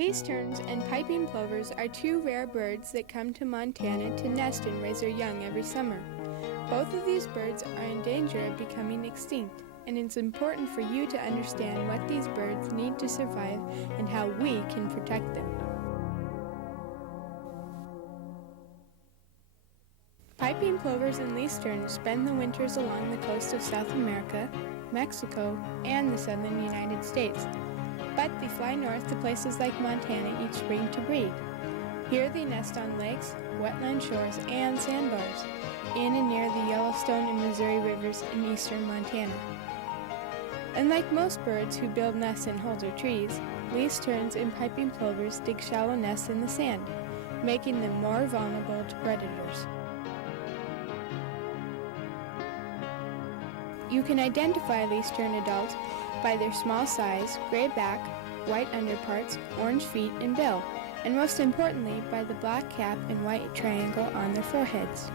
Least terns and piping plovers are two rare birds that come to Montana to nest and raise their young every summer. Both of these birds are in danger of becoming extinct, and it's important for you to understand what these birds need to survive and how we can protect them. Piping plovers and least terns spend the winters along the coast of South America, Mexico, and the southern United States. But they fly north to places like Montana each spring to breed. Here they nest on lakes, wetland shores, and sandbars, in and near the Yellowstone and Missouri rivers in eastern Montana. Unlike most birds who build nests in holes or trees, least terns and piping plovers dig shallow nests in the sand, making them more vulnerable to predators. You can identify least tern adults by their small size, gray back, white underparts, orange feet and bill, and most importantly by the black cap and white triangle on their foreheads.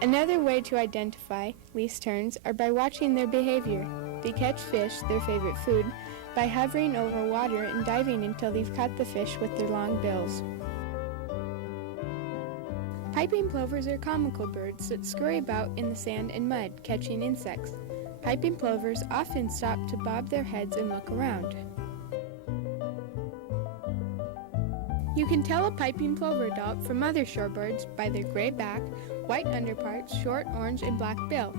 Another way to identify least terns are by watching their behavior. They catch fish, their favorite food, by hovering over water and diving until they've caught the fish with their long bills. Piping plovers are comical birds that scurry about in the sand and mud, catching insects. Piping plovers often stop to bob their heads and look around. You can tell a piping plover adult from other shorebirds by their gray back, white underparts, short orange and black bill,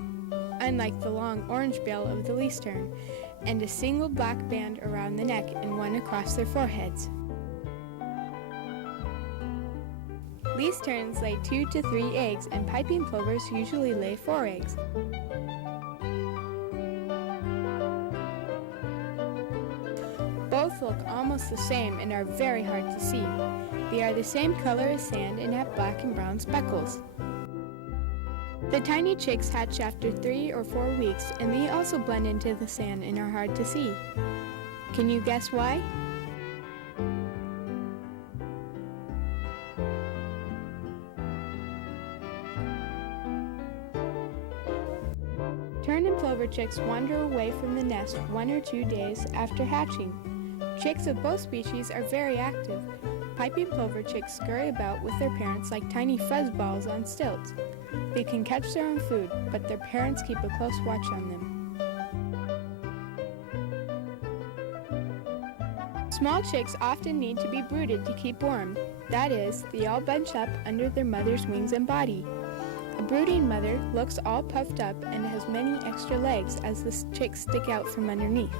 unlike the long orange bill of the least tern, and a single black band around the neck and one across their foreheads. Least terns lay 2 to 3 eggs, and piping plovers usually lay 4 eggs. Both look almost the same and are very hard to see. They are the same color as sand and have black and brown speckles. The tiny chicks hatch after 3 or 4 weeks, and they also blend into the sand and are hard to see. Can you guess why? Tern and plover chicks wander away from the nest 1 or 2 days after hatching. Chicks of both species are very active. Piping plover chicks scurry about with their parents like tiny fuzzballs on stilts. They can catch their own food, but their parents keep a close watch on them. Small chicks often need to be brooded to keep warm. That is, they all bunch up under their mother's wings and body. A brooding mother looks all puffed up and has many extra legs as the chicks stick out from underneath.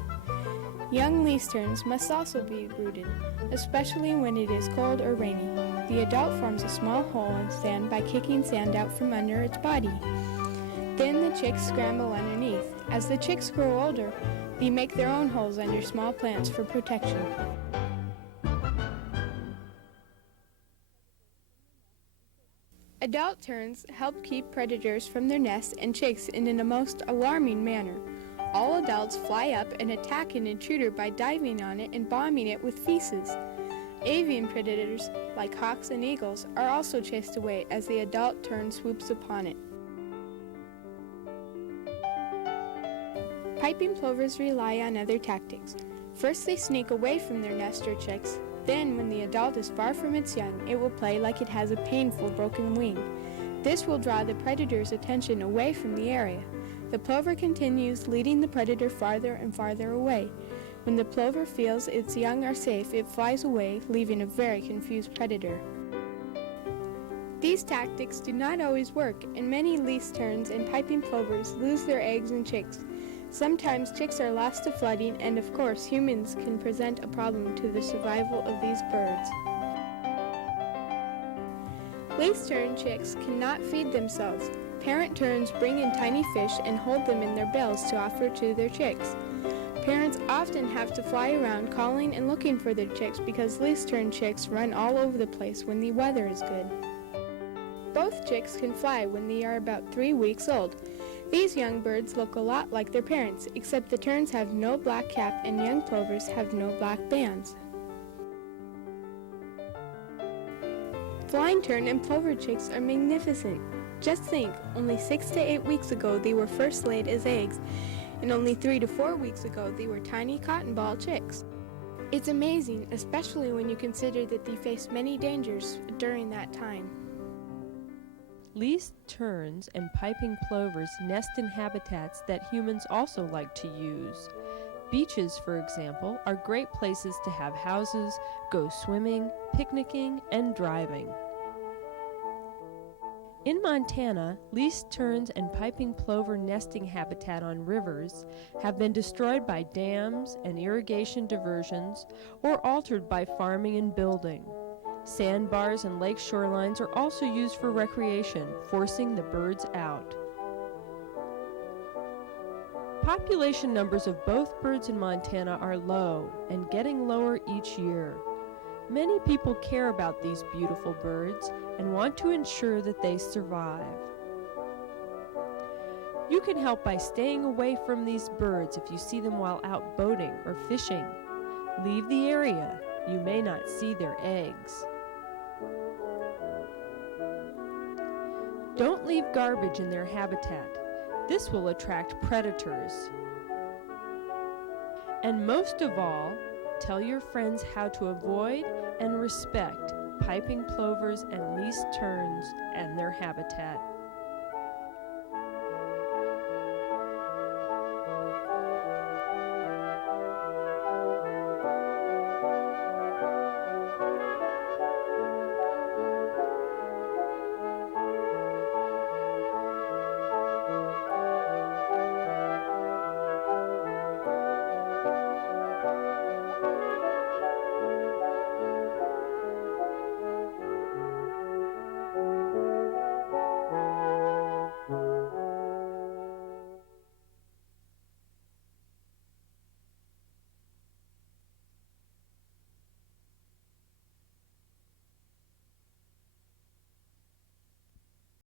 Young least terns must also be brooded, especially when it is cold or rainy. The adult forms a small hole in sand by kicking sand out from under its body. Then the chicks scramble underneath. As the chicks grow older, they make their own holes under small plants for protection. Adult terns help keep predators from their nests and chicks in a most alarming manner. All adults fly up and attack an intruder by diving on it and bombing it with feces. Avian predators, like hawks and eagles, are also chased away as the adult tern swoops upon it. Piping plovers rely on other tactics. First, they sneak away from their nest or chicks. Then, when the adult is far from its young, it will play like it has a painful broken wing. This will draw the predator's attention away from the area. The plover continues, leading the predator farther and farther away. When the plover feels its young are safe, it flies away, leaving a very confused predator. These tactics do not always work, and many least terns and piping plovers lose their eggs and chicks. Sometimes chicks are lost to flooding, and of course humans can present a problem to the survival of these birds. Least tern chicks cannot feed themselves. Parent terns bring in tiny fish and hold them in their bills to offer to their chicks. Parents often have to fly around calling and looking for their chicks because least tern chicks run all over the place when the weather is good. Both chicks can fly when they are about 3 weeks old. These young birds look a lot like their parents, except the terns have no black cap and young plovers have no black bands. Flying tern and plover chicks are magnificent. Just think, only 6 to 8 weeks ago they were first laid as eggs, and only 3 to 4 weeks ago they were tiny cotton ball chicks. It's amazing, especially when you consider that they faced many dangers during that time. Least terns and piping plovers nest in habitats that humans also like to use. Beaches, for example, are great places to have houses, go swimming, picnicking, and driving. In Montana, least terns and piping plover nesting habitat on rivers have been destroyed by dams and irrigation diversions or altered by farming and building. Sandbars and lake shorelines are also used for recreation, forcing the birds out. Population numbers of both birds in Montana are low and getting lower each year. Many people care about these beautiful birds and want to ensure that they survive. You can help by staying away from these birds if you see them while out boating or fishing. Leave the area. You may not see their eggs. Don't leave garbage in their habitat. This will attract predators. And most of all, tell your friends how to avoid and respect piping plovers and least terns and their habitat.